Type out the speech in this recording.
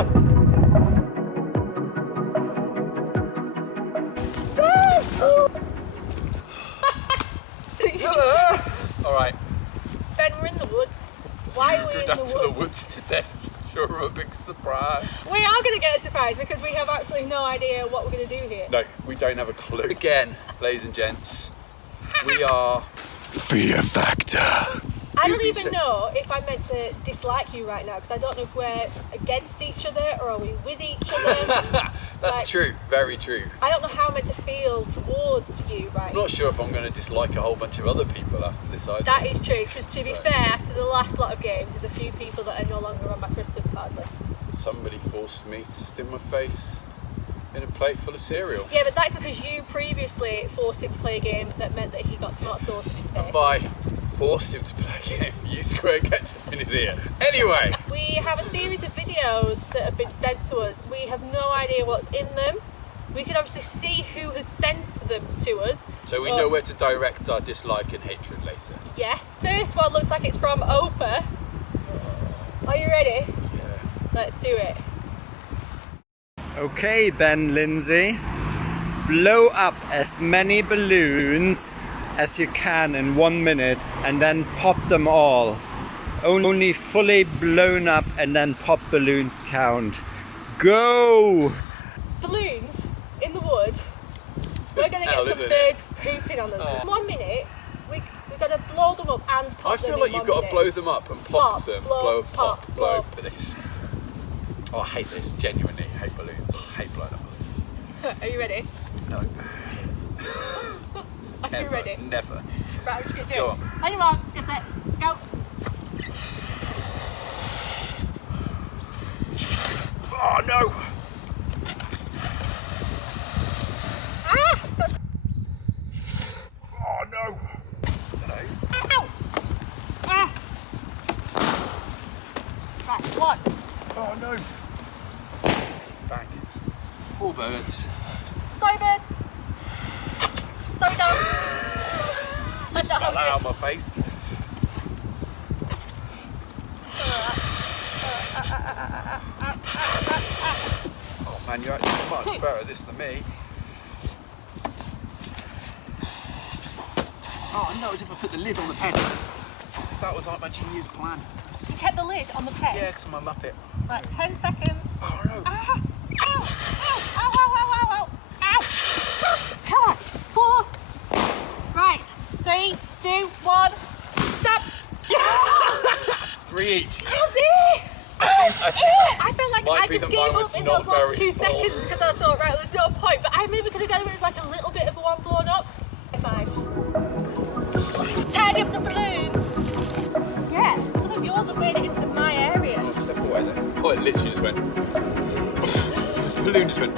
on. All right. Ben, we're in the woods. Why are we Go in down the to woods? the woods today. Sure, a big surprise. We are going to get a surprise because we have absolutely no idea what we're going to do here. No, we don't have a clue. Again, ladies and gents, we are Fear Factor. I don't even know if I'm meant to dislike you right now because I don't know if we're against each other or are we with each other. That's Like, true, very true. I don't know how I'm meant to feel towards you right I'm now. not sure if I'm going to dislike a whole bunch of other people after this idea. That is true because to be fair, after the last lot of games, there's a few people that are no longer on my Christmas card list. Somebody forced me to stick my face in a plate full of cereal. Yeah, but that's because you previously forced him to play a game that meant that he got tomato sauce in his face. By forced him to play a game, you square ketchup in his ear. Anyway. We have a series of videos that have been sent to us. We have no idea what's in them. We can obviously see who has sent them to us. So we know where to direct our dislike and hatred later. Yes. First one looks like it's from Opa. Are you ready? Yeah. Let's do it. Okay then, Lindsay, blow up as many balloons as you can in 1 minute and then pop them all. Only fully blown up and then pop balloons count. Go! Balloons in the wood. We're going to get some birds pooping on them. Oh. 1 minute, we've got to blow them up and pop I them feel in like you've 1 got to minute. blow them up and pop Pop, them. blow, pop, pop, blow blow. for this. Oh, I hate this. Genuinely hate balloons. I hate blowing up balloons. Are you ready? No. Are you Never. ready? Never. Right, we're just going to do Go it. on. On your marks, get set, go. Oh no! Ah! Oh no! Dunno. Ow! Ah! Right, one. Oh no! Back. Poor birds. Sorry, bird. Sorry, dog. Just spell that out my face. Oh man, you're actually much better at this than me. Oh no, as if I put the lid on the pen. As if that was like my genius plan. You kept the lid on the pen? Yeah, because I'm a muppet. Right, 10 seconds. Oh no! Ah! Ow! Ow! Ow! Ow! Ow! Ow! Ow! Ow! Come on! 4. Right. 3, 2, 1. Stop! 3 each. Aussie! I feel like might I be just that gave mine up was in not those last very 2 seconds because I thought, right, there's no point. But I maybe could have done it with like a little bit of a one blown up. 5. Tidy up the balloons. Yeah, some of yours have made it into my area. Oh, step away then. Oh, it literally just went. The balloon just went.